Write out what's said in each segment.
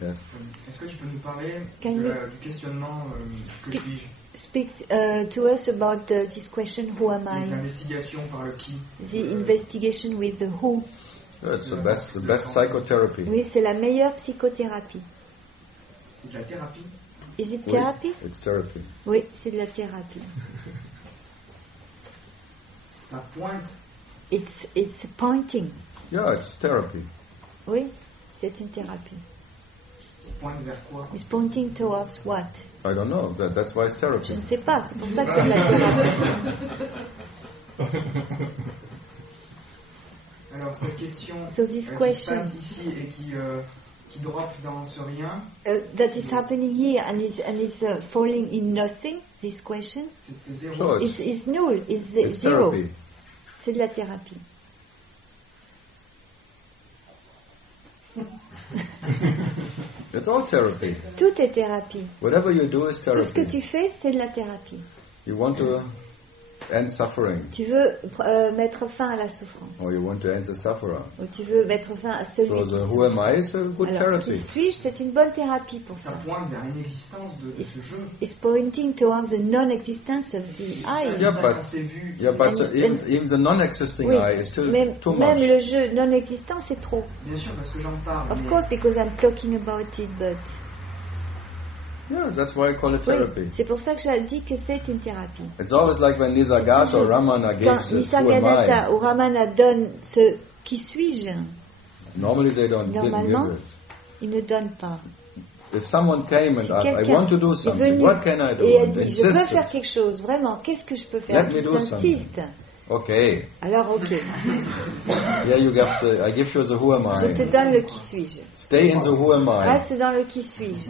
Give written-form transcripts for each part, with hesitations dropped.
Yes. Est-ce que tu peux nous parler Can du you questionnement que suis-je? speak to us about this question, who am I? L'investigation par le qui. The investigation with the who. It's the best psychotherapy. Oui, c'est la meilleure psychothérapie. C'est de la thérapie. Is it therapy? Oui, it's therapy. Oui, c'est de la thérapie. Ça pointe. It's pointing. Yeah, it's therapy. Oui, c'est une thérapie. Ça pointe vers quoi? It's pointing towards what? I don't know. That's why it's Je therapy. ne sais pas, c'est pour ça que c'est de la thérapie. Alors cette question So this qui se question passe ici et qui drop dans ce rien, that is happening here and is falling in nothing, this question, c'est zéro. Sure, is null, is it's zero. therapy. C'est de la thérapie. It's all therapy. Tout est thérapie. Whatever you do is Tout ce que therapy. tu fais, c'est de la thérapie. You want to end suffering, Tu veux mettre fin à la souffrance. or you want to end the sufferer. Ou tu veux mettre fin à celui So qui the who souffre. am I is a good Alors, therapy. qui suis-je, c'est une bonne thérapie pour Ça ça. pointe vers l'inexistence de ce jeu. It's pointing towards the non-existence of the I. Yeah, Ça, but- quand c'est vu. Yeah, but And- even the non-existing Oui, I is still même too même much. le jeu non existant, c'est trop. Bien sûr, parce que j'en parle. Of mais course, because I'm talking about it, but... Yeah, that's why I call it Oui, therapy. c'est pour ça que j'ai dit que c'est une thérapie. It's always like when Nisargadatta or Ramana Quand gave this, who am Nisargadatta I? ou Ramana donne ce « qui suis-je ?», Normally they didn't Normalement, give it. il ne donne pas. If someone came and Si asked, I quelqu'un want to do est something, venu what can I do? et a And they dit « je veux insisted. faire quelque chose, vraiment, qu'est-ce que je peux faire ?» Let me Il do s'insiste. Okay, Alors, ok, yeah, I give you the who am je te I. donne le « qui suis-je Stay in the who am ». I. Reste dans le « qui suis-je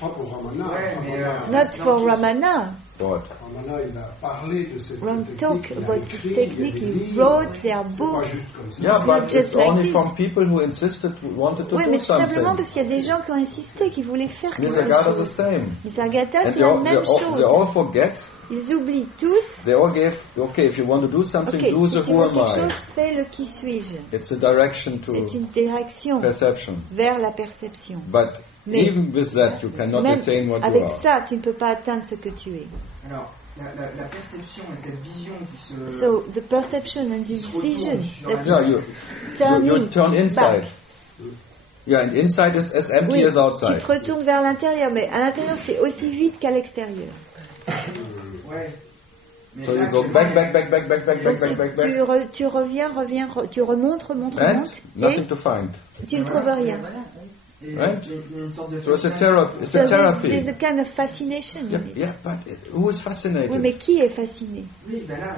Pas pour Ramana. Ouais, mais, Ramana, ». Not for Ramana. What? Ramana, il a parlé de cette Ram technique. talk il a about écrit, this il y a technique, des he livres. wrote their C'est pas books. juste comme ça. Yeah, It's not but just it's like only this. from people who insisted, wanted to Oui, do mais c'est simplement something. parce qu'il y a des gens qui ont insisté, qui voulaient faire quelque Nisargadatta is the chose. same. Nisargadatta, And c'est they la all, même they chose. all forget. Ils oublient tous. They all gave, okay, if you want to do something, Ok, do si the tu who veux am quelque I. chose, fais le qui suis-je. It's a direction to C'est une direction perception. vers la perception. But Mais even with that, you cannot même attain what you avec are. ça, tu ne peux pas atteindre ce que tu es. Alors, la perception et cette vision qui se. So the perception and this se retourne vision sur that's Yeah, you turning turn inside. back. Yeah, and inside is as empty Oui, as tu outside. te retournes vers l'intérieur, mais à l'intérieur c'est aussi vide qu'à l'extérieur. Ouais. Mais So là, you go actuellement, back. Tu reviens, tu remontes, And remontes, nothing et to find. tu ne trouves rien. Et Right? il y a une sorte de So it's a fascination. therapy. It's So a there's therapy. a kind of fascination Yeah, in it. yeah, but who is Oui, fascinated? mais qui est fasciné? Oui, ben là,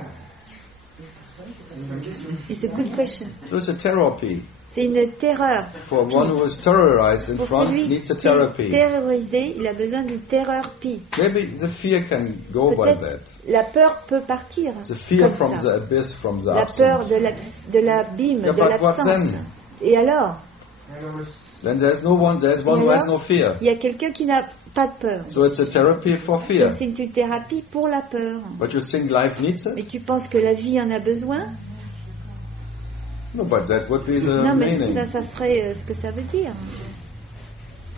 c'est une bonne question. It's a good question. So it's a therapy. C'est une terreur. For one who is terrorized in Pour front celui needs a qui est therapy. terrorisé, il a besoin d'une thérapie. Maybe the fear can go by Peut-être that. la peur peut partir The fear comme from ça. the abyss, from the La peur absence. de l'abîme, Yeah, de but what l'absence. then? Et alors, Alors, Then there's one who has no fear. il y a quelqu'un qui n'a pas de peur. So it's a therapy for fear. Donc c'est une thérapie pour la peur. But you think life needs Mais it? tu penses que la vie en a besoin? No, but that would be the Non, mais meaning. ça serait ce que ça veut dire.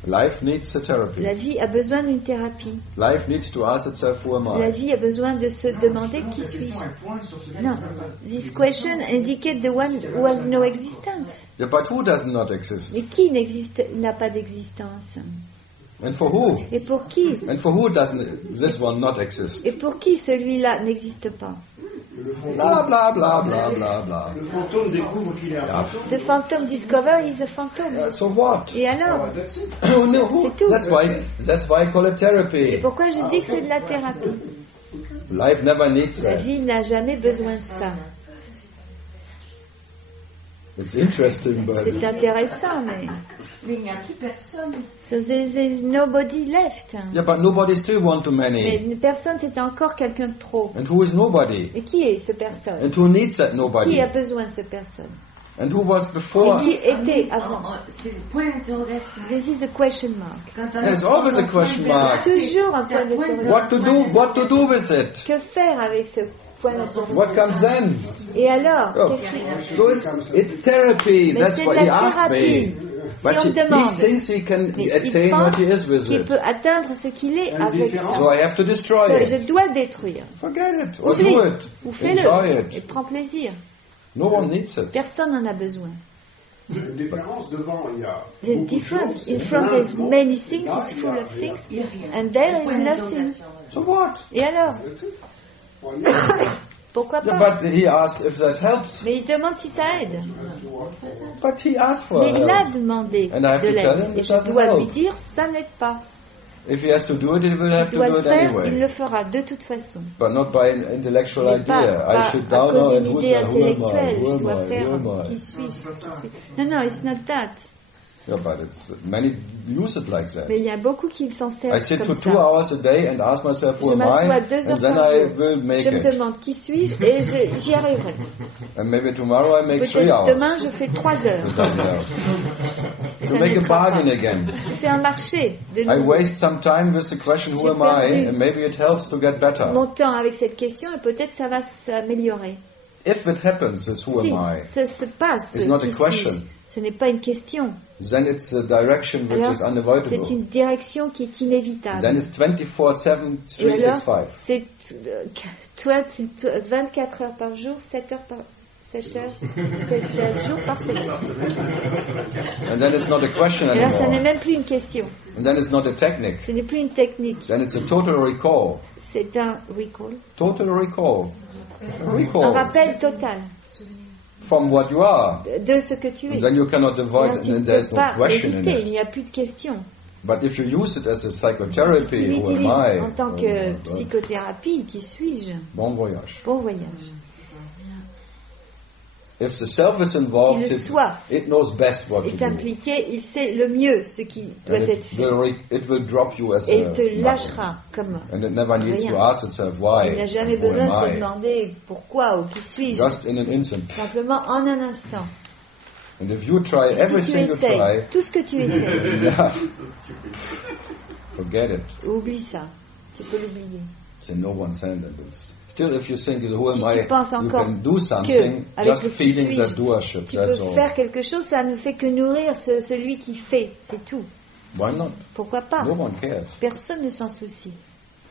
Life needs a therapy. La vie a besoin d'une thérapie. Life needs to ask itself, who am La I? vie a besoin de se demander qui cette suis-je. question, elle pointe sur ce Non. This question indicates the one who has no existence. Yeah, but who does not exist? Mais qui n'a pas d'existence? And for who? Et pour qui? And for who doesn't this one not exist? Et pour qui celui-là n'existe pas? Le Blah, blah, blah, blah, blah, blah. fantôme découvre qu'il est un Yeah. fantôme. The phantom discover is a phantom. So what? Et alors? That's it. Oh, no, who? C'est tout. That's why I call it C'est therapy. pourquoi je dis que c'est de la thérapie. Life never needs La that. vie n'a jamais besoin de ça. It's interesting, but C'est intéressant, mais... Mais il n'y a plus personne. So there's nobody left. yeah, but nobody still want too Mais many. une personne, c'est encore quelqu'un de trop. And who is nobody? Et qui est ce personne? And who needs that Qui nobody? a besoin de cette personne? And who was before? Et qui était avant? C'est le point d'interrogation. This is a question mark. Quand on There's est- always a on question point mark. Toujours un C'est point un point d'interrogation. What to do with it? Que faire avec ce point d'interrogation? What comes then? Et alors? Oh. Qu'est-ce qui- So it's therapy. Mais That's c'est de what la he asked thérapie. me. Si on me he demande, thinks he can mais il attain what pense he is with qu'il it. peut atteindre ce qu'il est La avec différence. ça. So I have to destroy Ça, je it. dois le détruire. Forget it. Or Oublie, do it. ou Enjoy fais-le, et it. prends plaisir. No one needs it. Personne n'en a besoin. Une différence devant, il y a. There's beaucoup de difference. choses, In c'est front there's plein de many monde. things, Là, it's il y full a of rien. things, Il y a rien. and there Le is point nothing. d'interrogation. So what? Et alors, pourquoi Yeah, pas? but he asked if that helps. Mais il demande si ça aide. But he asked for Mais il a help. demandé And I have de to tell l'aide. him Et it je doesn't dois lui help. dire, ça n'aide pas. If he has to do it, he will have Il to doit do le it faire, il anyway. le fera de toute façon. But not by an intellectual Mais pas, idea. I pas should à down cause now and d'une who's idée that? Who am I? intellectuelle. Who Je am dois I? faire Who am I? qui suis-je. Non, it's not that. Yeah, but it's many use it like that. Mais il y a beaucoup qui s'en I servent sit comme for 2 ça. hours a day and ask myself who Je am m'assois I, 2 heures and then par I jour. will make Je me it. demande qui suis-je et j'y arriverai. And maybe tomorrow I make 3 Peut-être hours. demain je fais 3 heures. It doesn't help. Et To ça make a n'aidera pas. bargain again. Tu fais un marché de I nouveau. waste some time with the question who J'ai am I, perdu and maybe it helps to get better. mon temps avec cette question et peut-être ça va s'améliorer. If it happens, this who Si am I, ça se passe, It's not a qui question. suis-je, ce n'est pas une question. then it's a direction which Alors, is c'est unavoidable. une direction qui est inévitable. Then it's 24/7, Et alors, 365. c'est 24 heures par jour, 7 heures par 7 jours par semaine. And then it's not a question Et là, ça n'est anymore. même plus une question. And then it's not a technique. Ce n'est plus une technique. Then it's a total recall. C'est un recall. Total recall. Un Recall rappel total from what you are. de ce que tu es. And then you cannot avoid Là, it, tu ne and there's peux no pas question in éviter, il it. n'y a plus de question. But if you use it as a Si tu psychotherapy, who am l'utilises I? en tant que psychothérapie, qui suis-je? Bon voyage. Bon voyage. If the self is involved, Si le soi it knows best what to est do. impliqué, il sait le mieux ce qui doit And être fait. it will drop you as Et a il te nothing. lâchera comme And it never needs rien. to ask itself why. Il n'a jamais Who besoin de am se I? demander pourquoi ou qui suis-je. Just in an instant. Simplement en un instant. And if you try Et si tu everything you essayes, try, tout ce que tu essaies, yeah, forget it. oublie ça. Tu peux l'oublier. It's in no one's hand. And it's still, if you think, who Si am tu I? penses You encore can do something. avec Just le qui feeling suis-je, that doership. tu That's peux all. faire quelque chose, ça ne fait que nourrir celui qui fait. C'est tout. Why not? Pourquoi pas? No one cares. Personne ne s'en soucie.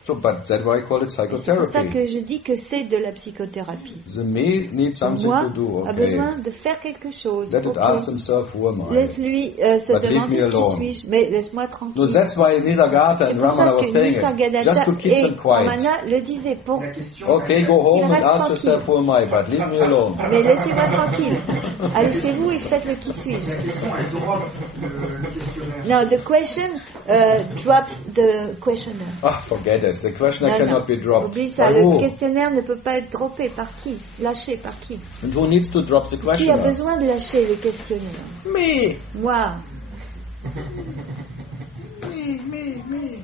So, but that's why I call it C'est pour ça psychotherapy. que je dis que c'est de la psychothérapie. The me needs something Moi to do. a Okay. besoin de faire quelque chose. Let it Ok. ask himself, who am I? Laisse-lui se But leave me demander qui alone. suis-je, mais laisse-moi No, tranquille. that's why Nisargadatta C'est and pour ça Ramana were que saying it. Nisargadatta Just to keep et them quiet. Ramana le disaient pour. La question, Okay, go home and reste ask tranquille. yourself, who am I? But leave me alone. Mais laissez-moi tranquille. Allez chez vous et faites le qui suis-je. la question, elle drop le questionnaire. Now the question drops the questionnaire. Ah, forget it. The question Non, cannot non. be dropped. Oublie ça, By le who? questionnaire ne peut pas être droppé par qui? Lâché par qui? And who needs to drop the Qui a questionnaire? besoin de lâcher le questionnaire? Me. Moi. Me.